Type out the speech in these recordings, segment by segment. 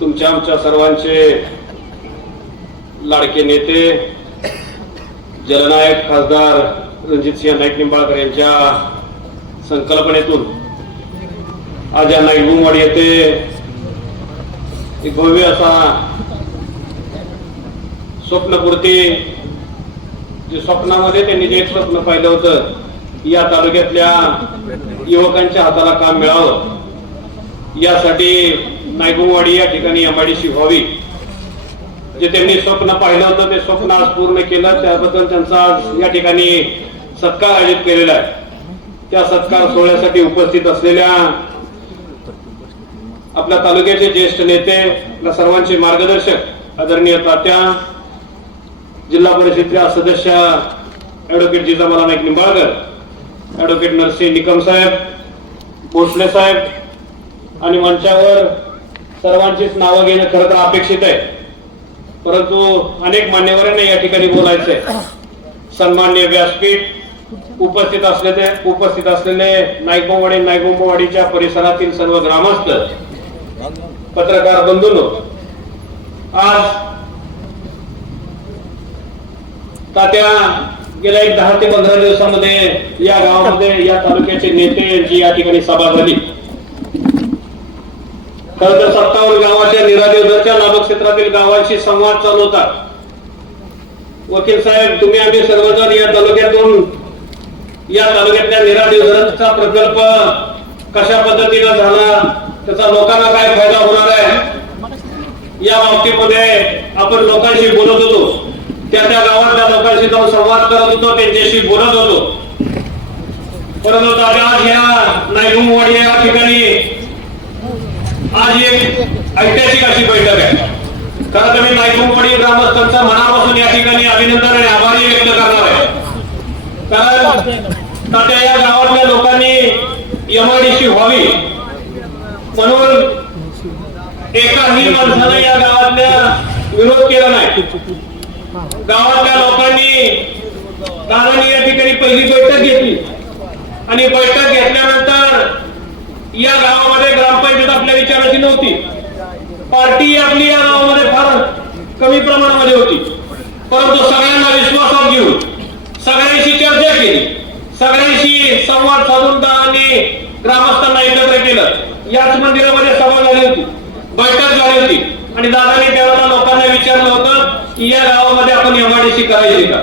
तुमच्या आमच्या सर्वांचे लाडके नेते जलनायक खासदार रणजितसिंह नाईक निंबाळकर यांच्या संकल्पनेतून आज या नाईबुंगवाडी येथे एक भव्य असा स्वप्नपूर्ती जे स्वप्नामध्ये त्यांनी जे एक स्वप्न पाहिलं होतं या तालुक्यातल्या युवकांच्या हाताला काम मिळावं. यासाठी नायगुमवाडी या ठिकाणी एमआयडीसी व्हावी. जे त्यांनी स्वप्न पाहिलं होतं ते स्वप्न आज पूर्ण केलं. त्याबद्दल त्यांचा आज या ठिकाणी सत्कार आयोजित केलेला आहे. त्या सत्कार सोहळ्यासाठी उपस्थित असलेल्या आपल्या तालुक्याचे ज्येष्ठ नेते आपल्या सर्वांचे मार्गदर्शक आदरणीय तात्या जिल्हा परिषदेच्या सदस्य ऍडव्होकेट जिजामाला नाईक निंबाळकर ऍडव्होकेट नरसिंह निकम साहेब भोसले साहेब आणि मंचावर सर्वांचीच नावं घेणं खरं तर अपेक्षित आहे. परंतु अनेक मान्यवरांना या ठिकाणी बोलायचंय. सन्मान्य व्यासपीठ उपस्थित असलेले उपस्थित असलेले नायकोवाडी नायकोंबवाडीच्या परिसरातील सर्व ग्रामस्थ पत्रकार बंधूंनो आज तात्या गेल्या एक दहा ते पंधरा दिवसामध्ये या गावामध्ये या तालुक्याचे नेते यांची या ठिकाणी सभा झाली. तर सत्तावन्न गावाच्या निरादेवधरच्या लाभक्षेत्रातील गावांशी संवाद चालू होता. वकील साहेब तुम्ही आम्ही सर्वजण या तालुक्यातून या तालुक्यातल्या निरादेवचा प्रकल्प कशा पद्धतीनं झाला त्याचा लोकांना काय फायदा होणार आहे या बाबतीमध्ये आपण लोकांशी बोलत होतो. त्या त्या गावातल्या लोकांशी जाऊन संवाद करत होतो त्यांच्याशी बोलत होतो. परंतु आज या नायगुमवाडी या ठिकाणी आज एक ऐतिहासिक अशी बैठक आहे. खरं तर मी नायकुंपडी ग्रामस्थांचा मनापासून या ठिकाणी अभिनंदन आणि आभारी व्यक्त करणार आहे. कारण तात्या या गावातल्या लोकांनी एमआयडीसी व्हावी म्हणून एकाही माणसानं या गावातल्या विरोध केला नाही. गावातल्या लोकांनी दादानी या ठिकाणी पहिली बैठक घेतली. आणि बैठक घेतल्यानंतर या गावामध्ये ग्रामपंचायत आपल्या विचाराची नव्हती. पार्टी आपली या गावामध्ये फार कमी प्रमाणामध्ये होती. परंतु सगळ्यांना विश्वासात घेऊन सगळ्यांशी चर्चा केली. सगळ्यांशी संवाद साधून आणि ग्रामस्थांना एकत्र केलं. याच मंदिरामध्ये सभा झाली होती बैठक झाली होती. आणि दादाने त्यावेळेला लोकांना विचारलं होतं की या गावामध्ये आपण एमआयडीसी करायची का?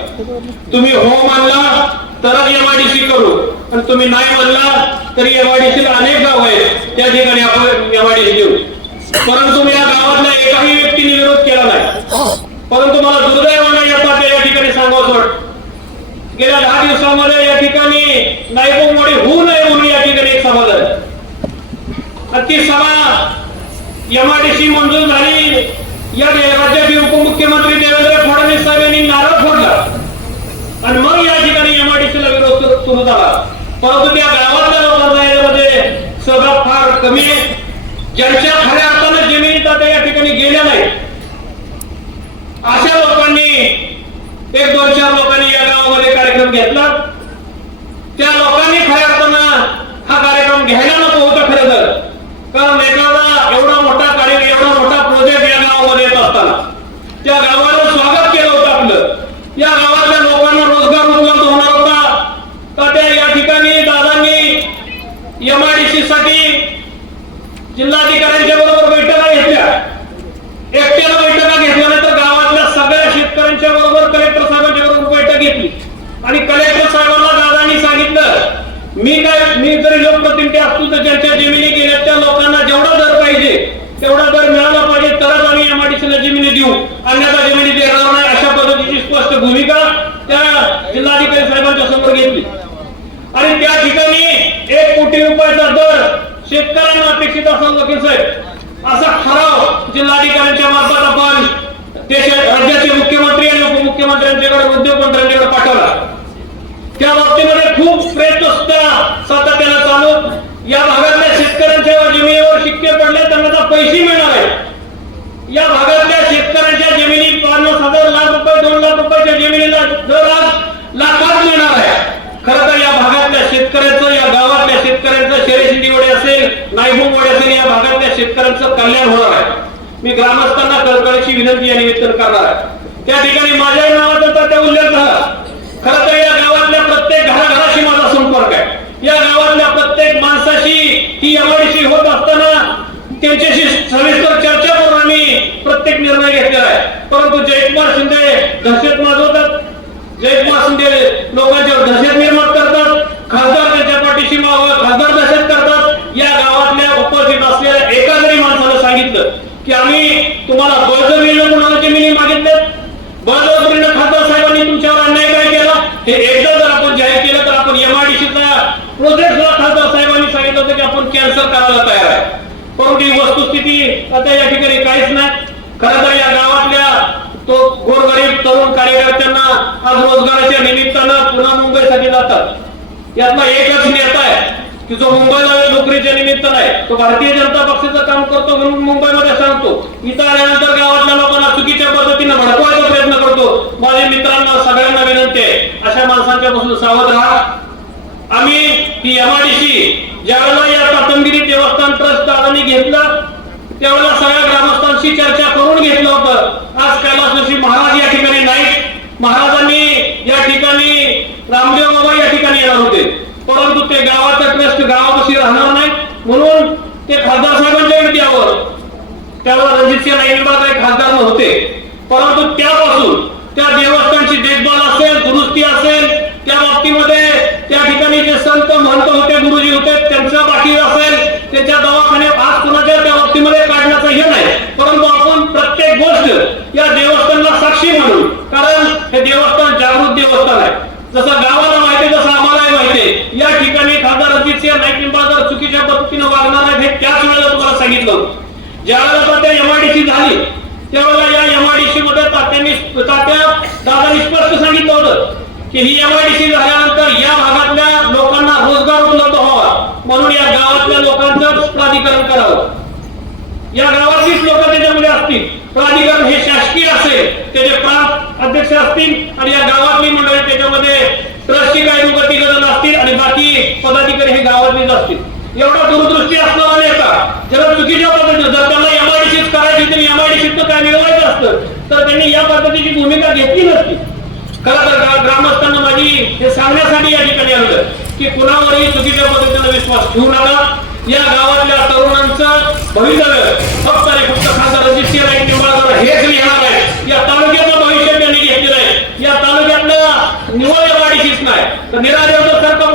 तुम्ही हो मानला तरच एमआयडीसी करू. आणि तुम्ही नाही म्हणला तरी एमआयडीसी अनेक गाव आहेत. त्या ठिकाणी आपण एमआयडीसी देऊ परंतु मी या गावातल्या एकाही व्यक्तीने विरोध केला नाही. परंतु मला दुर्दैवानं येतात या ठिकाणी सांगावं वाटतं. गेल्या दहा दिवसामध्ये या ठिकाणी नायकोमवाडी होऊ नये म्हणून या ठिकाणी एक सभा झाली. ती सभा एमआयडीसी मंजूर झाली. या राज्याचे उपमुख्यमंत्री देवेंद्र फडणवीस साहेब यांनी नारळ फोडला. आणि मग या ठिकाणी एमआयडीसीला विरोध सुरू- झाला. परंतु त्या गावातल्या सहभाग फार कमी आहे. ज्यांच्या खऱ्या अर्थानं जमीन आता या ठिकाणी गेल्या नाही अशा लोकांनी एक दोन चार लोकांनी या गावामध्ये कार्यक्रम घेतला त्या लोकांनी खऱ्या अर्थानं हा कार्यक्रम घ्यायला नको होता खरं तर कारण एखादा एवढा मोठा कार्य एवढा मोठा प्रोजेक्ट या गावामध्ये येत असताना त्या गावाला स्वागत केलं होतं आपलं या गावातल्या लोकांना रोजगार उपलब्ध होणार होता का त्या या ठिकाणी दादांनी एमआयडीसी साठी जिल्हाधिकाऱ्यांच्या बरोबर बैठका घेतल्या एकट्याला बैठका घेतल्यानंतर गावातल्या सगळ्या शेतकऱ्यांच्या बरोबर कलेक्टर साहेबांच्या बरोबर बैठक घेतली आणि कलेक्टर साहेबांना दादांनी सांगितलं मी काय मी जरी लोकप्रतिनिधी असतो तर ज्यांच्या जमिनी गेल्या त्या लोकांना जेवढा दर पाहिजे तेवढा दर मिळाला पाहिजे तरच आम्ही एमआयडीसीला जमिनी देऊ. अन्यथा जमिनी म्हणजे देणार नाही अशा पद्धतीची स्पष्ट भूमिका त्या जिल्हाधिकारी साहेबांच्या समोर घेतली. आणि त्या ठिकाणी एक कोटी रुपयाचा दर शेतकऱ्यांना अपेक्षित असा वकील साहेब. असा ठराव जिल्हाधिकाऱ्यांच्या मार्फत आपण देशात राज्याचे मुख्यमंत्री आणि उपमुख्यमंत्र्यांच्याकडे उद्योगमंत्र्यांच्याकडे पाठवला. त्या बाबतीमध्ये खूप प्रयत्न सुद्धा सातत्यानं चालू या भागातल्या शेतकऱ्यांच्या जमिनीवर शिक्के पडले त्यांना पैसे मिळणार आहे या भागातल्या हजार लाख रुपये दोन लाख रुपयाच्या जमिनीला दर आज लाखात मिळणार आहे. खरं तर या भागातल्या शेतकऱ्याचं या गावातल्या शेतकऱ्यांचं शेरेशिंदीवडे असेल नायभूमवडे असेल या भागातल्या शेतकऱ्यांचं कल्याण होणार आहे. मी ग्रामस्थांना कळकळीची विनंती या निमित्तानं करणार आहे. त्या ठिकाणी माझ्या नावाचा तर त्या उल्लेख झाला. खरं तर या गावातल्या प्रत्येक घराघराशी माझा संपर्क आहे. या गावातल्या प्रत्येक माणसाशी ही एमआयडीसी होत असताना त्यांच्याशी सविस्तर चर्चा प्रत्येक निर्णय घेतलेला आहे. परंतु जयकुमार शिंदे दहशत माजवतात. जयकुमार शिंदे लोकांच्यावर दहशत निर्माण करतात. खासदार त्यांच्या पाठीशी खासदार दहशत करतात. या गावातल्या उपस्थित असलेल्या एका जरी माणसाला सांगितलं की आम्ही तुम्हाला बळजबरीनं कुणाला जमिनी मागितल्यात बळजबरीनं खासदार साहेबांनी तुमच्यावर अन्याय काय केला? हे एकदा जर आपण जाहीर केलं तर आपण एमआयडीसीचा प्रोजेक्ट सुद्धा खासदार साहेबांनी सांगितलं होतं की आपण कॅन्सल करायला तयार आहे. परंतु ही वस्तुस्थिती आता या ठिकाणी काहीच नाही. खरं तर या गावातल्या तो गोरगरीब तरुण कार्यकर्त्यांना आज रोजगाराच्या निमित्तानं पुन्हा मुंबईसाठी जातात. यातला एकच नेता आहे की जो मुंबईला नोकरीच्या निमित्तानं आहे. तो भारतीय जनता पक्षाचं काम करतो म्हणून मुंबईमध्ये सांगतो. इथं आल्यानंतर गावातल्या लोकांना चुकीच्या पद्धतीने भडकवायचा प्रयत्न करतो. माझ्या मित्रांना सगळ्यांना विनंती आहे अशा माणसांच्या पासून सावध राहा. आम्ही ही एमआयडीसी ज्यावेळेला या तातंगिरी देवस्थान ट्रस्ट दादांनी घेतलं त्यावेळेला सगळ्या ग्रामस्थांशी चर्चा घेतलं होतं. आज कैलास जोशी महाराज या ठिकाणी नाही महाराजांनी या ठिकाणी रामदेव बाबा या ठिकाणी येणार होते. परंतु ते गावाचा ट्रस्ट गावापाशी राहणार नाही म्हणून ते खासदार साहेबांच्या वेळी त्यावर रणजितसिंह रणजितसिंह नाईकबाग खासदार होते. परंतु त्यापासून त्या देवस्थानची देखभाल असेल दुरुस्ती असेल त्या बाबतीमध्ये त्या ठिकाणी जे संत महंत होते गुरुजी होते त्यांचा बाकी असेल त्याच्या दवाखाने आज कुणाच्या त्या बाबतीमध्ये काढण्याचं हे नाही परंतु आपण प्रत्येक गोष्ट या देवस्थानला साक्षी म्हणून कारण हे देवस्थान जागृत देवस्थान आहे जसं गावाला माहिती आहे, तसं आम्हालाही माहिती आहे या ठिकाणी खासदार रणजितसिंह नाईक निंबाळकर चुकीच्या पद्धतीनं वागणार आहेत हे त्याच वेळेला तुम्हाला सांगितलं. ज्या त्या एमआयडीसी झाली त्यावेळेला या एमआयडीसी मध्ये तात्यांनी तात्या दादानी स्पष्ट सांगितलं होतं की ही एमआयडीसी झाल्यानंतर या भागातल्या लोकांना रोजगार उपलब्ध व्हावा. म्हणून या गावातल्या लोकांचं प्राधिकरण करावं. या गावातलीच लोक त्याच्यामध्ये असतील. प्राधिकरण हे शासकीय असेल त्याचे प्रांत अध्यक्ष असतील आणि या गावातली मंडळी त्याच्यामध्ये ट्रस्टची काही लोक गरज असतील आणि बाकी पदाधिकारी हे गावातलेच असतील. एवढा दूरदृष्टी असणारा नेता जरा चुकीच्या पद्धतीने जर त्यांना एमआयडीसीच करायची तर एमआयडीसीत काय मिळवायचं असतं? तर त्यांनी या पद्धतीची भूमिका घेतली नसती. खरं तर ग्रामस्थांना माझी हे सांगण्यासाठी या ठिकाणी आलं की कुणावरही चुकीच्या पद्धतीने विश्वास ठेवू नका. या गावातल्या तरुणांचं भवितव्य फक्त आणि फक्त खासदार रजिस्ट्री नाईक निंबाळकर हेच लिहिणार आहे. या तालुक्याचं भविष्य त्यांनी घेतलेलं आहे. या तालुक्यातलं निवड एमआयडीसीच नाही. तर निरादेवचा सारखा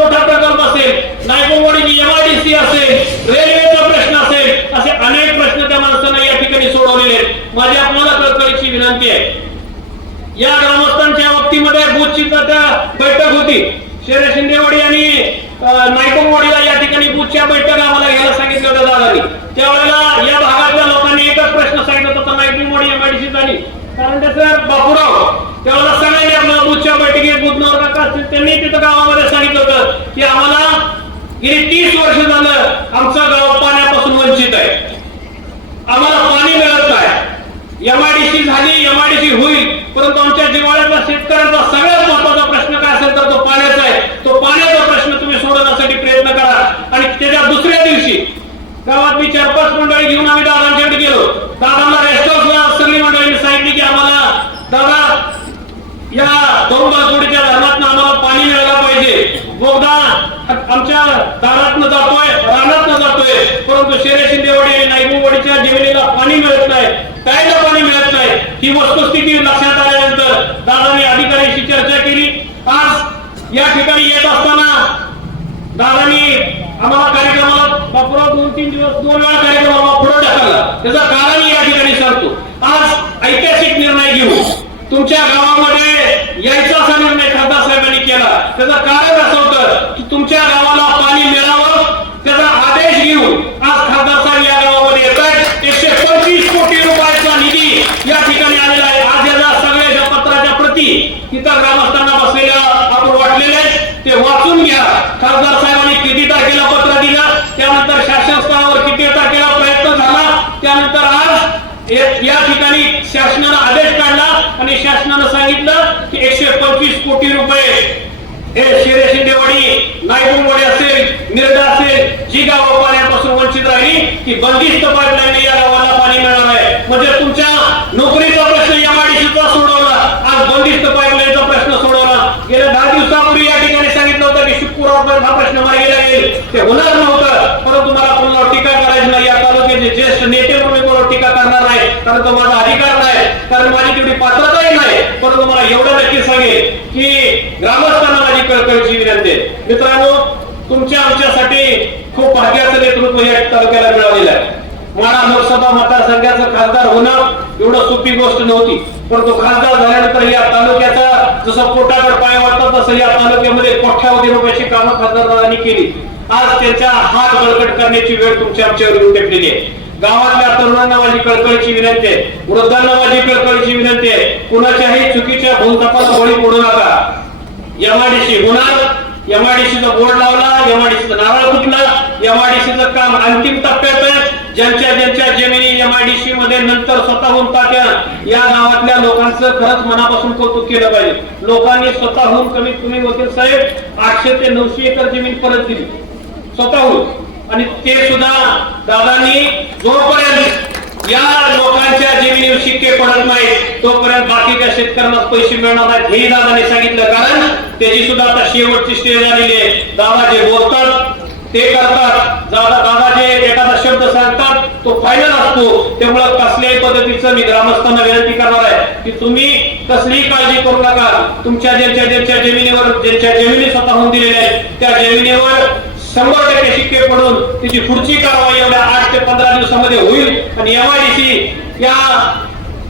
असेल नायकोवाडीची एमआयडीसी असेल रेल्वेचा प्रश्न असेल असे अनेक प्रश्न त्या माणसांना या ठिकाणी सोडवलेले आहेत. माझी आपल्याला कळकळीची विनंती आहे. या ग्रामस्थांच्या बाबतीमध्ये बूथची बैठक होती. शेरे शिंदेवाडी आणि अं, नायकमवाडीला या ठिकाणी बूथच्या बैठक आम्हाला घ्यायला सांगितलं होतं दादानी. त्यावेळेला या भागातल्या लोकांनी एकच प्रश्न सांगितला होता नायकमवाडी एमआयडीसी झाली कारण त्याचं बापूराव त्यावेळेला सगळ्यांनी आपल्या बूथच्या बैठकीत बूथनवर काका असतील त्यांनी तिथं गावामध्ये सांगितलं होतं की आम्हाला गेली तीस वर्ष झालं आमचं गाव पाण्यापासून वंचित आहे. आम्हाला पाणी मिळत नाही. एमआयडीसी झाली एमआयडीसी होईल. परंतु आमच्या जिवाळ्याचा शेतकऱ्यांचा सगळ्यात महत्त्वाचा प्रश्न काय असेल तर तो पाण्याचा आहे. तो पाण्याचा प्रश्न तुम्ही सोडवण्यासाठी प्रयत्न करा. आणि त्याच्या दुसऱ्या दिवशी गावात मी चार पाच मंडळी घेऊन आम्ही दादांच्याकडे गेलो. दादांना रेस्ट हाऊसला सगळी मंडळींनी सांगितली की आम्हाला दादा या दोन बाजूच्या धरणातनं आम्हाला पाणी मिळायला पाहिजे बोगदा आमच्या दारातनं जातोय रानातनं जातोय. परंतु शेरे शिंदेवाडी आणि नायगुवाडीच्या जमिनीला पाणी मिळत नाही प्यायला पाणी मिळत नाही. ही वस्तुस्थिती लक्षात आल्यानंतर दादाने अधिकाऱ्यांशी चर्चा केली. आज या ठिकाणी येत असताना दादानी आम्हाला कार्यक्रमाला बापुराव दोन तीन दिवस दोन वेळा कार्यक्रमाला पुढे ढकलला. त्याचं कारण या ठिकाणी सांगतो. आज ऐतिहासिक निर्णय घेऊ तुमच्या गावामध्ये यायचा असा निर्णय खासदार साहेबांनी केला. त्याचं कारण या ठिकाणी शासनानं आदेश काढला आणि शासनानं सांगितलं की एकशे पंचवीस कोटी रुपये हे शिरे शिंदेवाडी नायकुंगवाडी असेल मिरडा असेल जी गाव पाण्यापासून वंचित राहिली की बंदिस्त पाईपलाईन या गावाला पाणी मिळणार आहे. म्हणजे तुमच्या नोकरीचा प्रश्न या वाढीसुद्धा सोडवला आज बंदिस्त पाईपलाईनचा प्रश्न सोडवला. गेल्या दहा दिवसापूर्वी या ठिकाणी सांगितलं होतं की शुक्रवार हा प्रश्न मार्गी लागेल. ते होणार नव्हतं. परंतु मला पुन्हा टीका करायची नाही. या तालुक्याचे ज्येष्ठ नेते म्हणून मी कोणावर टीका करणार नाही कारण तो माझा अधिकार नाही कारण माझी तेवढी पात्रताही नाही. परंतु मला एवढं नक्की सांगेल की ग्रामस्थांना माझी कळकळीची विनंती आहे. मित्रांनो तुमच्या आमच्यासाठी खूप भाग्याचं नेतृत्व या तालुक्याला मिळालेलं आहे. माळा लोकसभा मतदारसंघाचं खासदार होणं एवढं सोपी गोष्ट नव्हती परंतु खासदार झाल्यानंतर या तालुक्याचा जसं पोटाकडे पाय वाटतं तसं या तालुक्यामध्ये कोट्यावधी रुपयाची कामं खासदारांनी केली. आज त्यांचा हात बळकट करण्याची वेळ तुमच्या आमच्यावर येऊन टेकलेली आहे. गावातल्या तरुणांना माझी कळकळीची विनंती आहे. वृद्धांना माझी कळकळीची विनंती आहे. कुणाच्याही चुकीच्या भूलतापाला बळी पडू नका. एमआयडीसी होणार एमआयडीसीचा बोर्ड लावला एमआयडीसीचा नारळ फुटला एमआयडीसीचं काम अंतिम टप्प्यात आहे. ज्यांच्या ज्यांच्या जमिनी एमआयडीसी मध्ये नंतर स्वतःहून तात्या या गावातल्या लोकांचं खरंच मनापासून कौतुक केलं पाहिजे. लोकांनी स्वतःहून कमीत कमी वकील साहेब आठशे ते नऊशे एकर जमीन परत दिली. स्वतःहून. आणि ते सुद्धा दादांनी जोपर्यंत या लोकांच्या जमिनीवर शिक्के पडत नाही तोपर्यंत बाकीच्या शेतकऱ्यांना पैसे मिळणार नाहीत हे दादाने सांगितलं. कारण त्याची सुद्धा आता शेवटची स्टेज आलेली आहे. दादा जे बोलतात ते करतात. दादा दादा जे एखादा शब्द सांगतात तो फायनल असतो. त्यामुळं कसल्याही पद्धतीचं मी ग्रामस्थांना विनंती करणार आहे की तुम्ही कसलीही काळजी करू नका. तुमच्या ज्यांच्या ज्यांच्या जमिनीवर ज्यांच्या जमिनी स्वतःहून दिलेल्या आहेत त्या जमिनीवर शंभर टक्के शिक्के पडून त्याची पुढची कारवाई एवढ्या आठ ते पंधरा दिवसामध्ये होईल. आणि एमआयडीसी या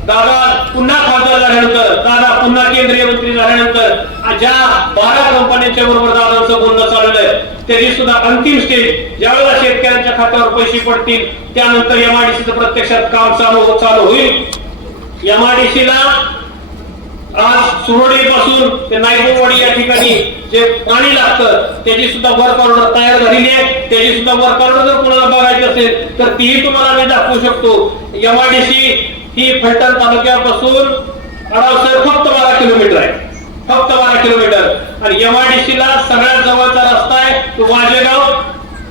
दादा पुन्हा खासदार झाल्यानंतर दादा पुन्हा केंद्रीय मंत्री झाल्यानंतर ज्या बारा कंपन्यांच्या बरोबर दादांचं बोलणं चाललेलं आहे त्याची सुद्धा अंतिम स्टेज ज्यावेळेला शेतकऱ्यांच्या खात्यावर पैसे पडतील त्यानंतर एमआयडीसीचं प्रत्यक्षात काम चालू हो- चालू होईल. एमआयडीसीला आज सुरोडीपासून ते नायकोवाडी या ठिकाणी जे पाणी लागतं त्याची सुद्धा वर्क ऑर्डर तयार झालेली आहे. त्याची सुद्धा वर्क ऑर्डर जर कोणाला बघायची असेल तर तीही तुम्हाला मी दाखवू शकतो. यमाडीसी ही फलटण तालुक्यापासून अडावसर फक्त बारा किलोमीटर आहे. फक्त बारा किलोमीटर. आणि यमाडीसीला सगळ्यात जवळचा रस्ता आहे तो वाजेगाव.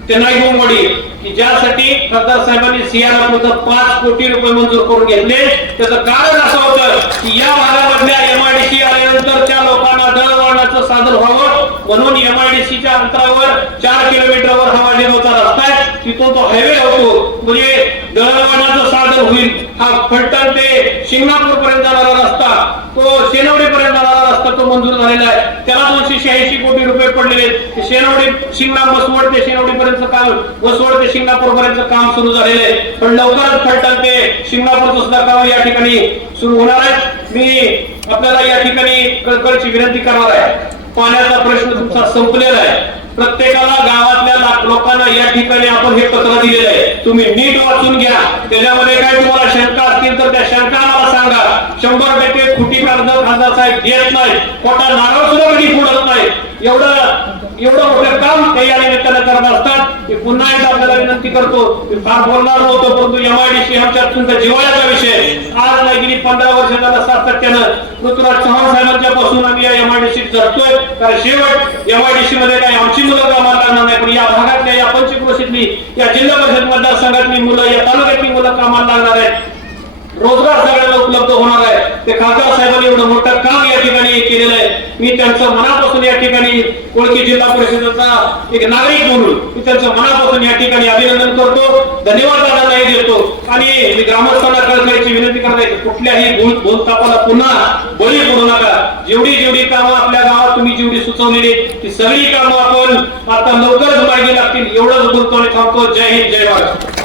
ते वडील की ज्यासाठी खासदार साहेबांनी सीआरएफ पाच कोटी रुपये मंजूर करून घेतले त्याचं कारण असं होतं की या भागामधल्या एमआयडीसी आल्यानंतर त्या लोकांना दळवळणाचं साधन व्हावं. म्हणून एमआयडीसीच्या अंतरावर चार किलोमीटरवर हा वाजेगावचा रस्ता आहे. तिथून तो हायवे होतो. म्हणजे दळवळणाचं साधन होईल. हा फलटण ते शिंगणापूर पर्यंत जाणारा रस्ता. तो शेनवडी पर्यंत जाणारा रस्ता तो मंजूर झालेला आहे. त्याला दोनशे शहाऐंशी कोटी रुपये पडलेले शेनवडी शिंगणा बसवड ते शेनवडी पर्यंत काम बसवड ते शिंगणापूर पर्यंत काम सुरू झालेलं आहे. पण लवकरच फलटण ते शिंगणापूरचं सुद्धा काम या ठिकाणी सुरू होणार आहे. मी आपल्याला या ठिकाणी कळकळची विनंती करणार आहे. पाण्याचा प्रश्न तुमचा संपलेला आहे. प्रत्येकाला गावातल्या लोकांना या ठिकाणी आपण हे पत्र दिलेलं आहे. तुम्ही नीट वाचून घ्या. त्याच्यामध्ये काय तुम्हाला शंका असतील तर त्या शंका मला सांगा. शंभर टक्के खुटी कागद खासदार साहेब घेत नाही खोटा नारळ सुद्धा कधी फोडत नाही एवढं एवढं मोठं काम ते या निमित्तानं मी पुन्हा एकदा आपल्याला विनंती करतो मी फार बोलणार नव्हतो परंतु एमआयडीसी आमच्या तुमचा जिवाळ्याचा विषय आज नाही गेली पंधरा वर्ष झाला सातत्यानं पृथ्वीराज चव्हाण साहेबांच्या पासून आम्ही या एमआयडीसी जगतोय. कारण शेवट एमआयडीसी मध्ये काही आमची मुलं कामाला लागणार नाही पण या भागातल्या या पंचक्रोशीतली या जिल्हा परिषद मतदारसंघातली मुलं या तालुक्यातली मुलं कामाला लागणार आहेत. रोजगार सगळ्यांना उपलब्ध होणार आहे. ते खासदार साहेबांनी एवढं मोठं काम या ठिकाणी केलेलं आहे. मी त्यांचं मनापासून या ठिकाणी ओळखी जिल्हा परिषदेचा एक नागरिक म्हणून मी त्यांचं मनापासून या ठिकाणी अभिनंदन करतो धन्यवाद दादांनाही देतो. आणि मी ग्रामस्थांना कळकळीची विनंती करता की कुठल्याही भूल भूलतापाला पुन्हा बळी पडू नका. जेवढी जेवढी कामं आपल्या गावात तुम्ही जेवढी सुचवलेली ती सगळी कामं आपण आता लवकरच मार्गी लागतील एवढंच बोलतो आणि थांबतो. जय हिंद जय महाराष्ट्र